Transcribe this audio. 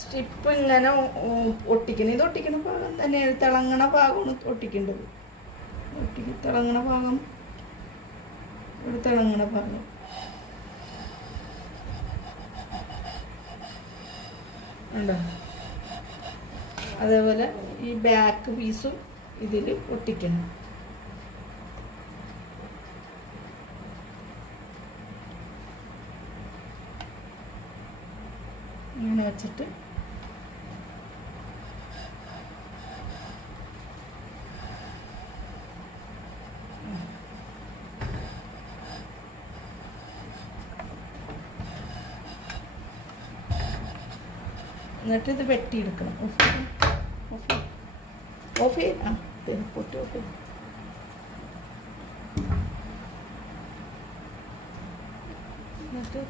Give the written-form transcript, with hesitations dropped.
സ്റ്റിപ്പ് ഇങ്ങനെ ഒട്ടിക്കണം. ഇത് ഒട്ടിക്കണ ഭാഗം തന്നെയാണ്, തിളങ്ങണ ഭാഗമാണ് ഒട്ടിക്കേണ്ടത്. തിളങ്ങണ ഭാഗം, ഒരു തിളങ്ങണ ഭാഗം ഉണ്ടോ. അതേപോലെ ഈ ബാക്ക് പീസും ഇതിൽ ഒട്ടിക്കണം. ഇങ്ങനെ വെച്ചിട്ട് എന്നിട്ട് ഇത് വെട്ടിയെടുക്കണം. ഓഫ് ചെയ്ത് പൊട്ടി ഓഫ് ചെയ്ത് എന്നിട്ട്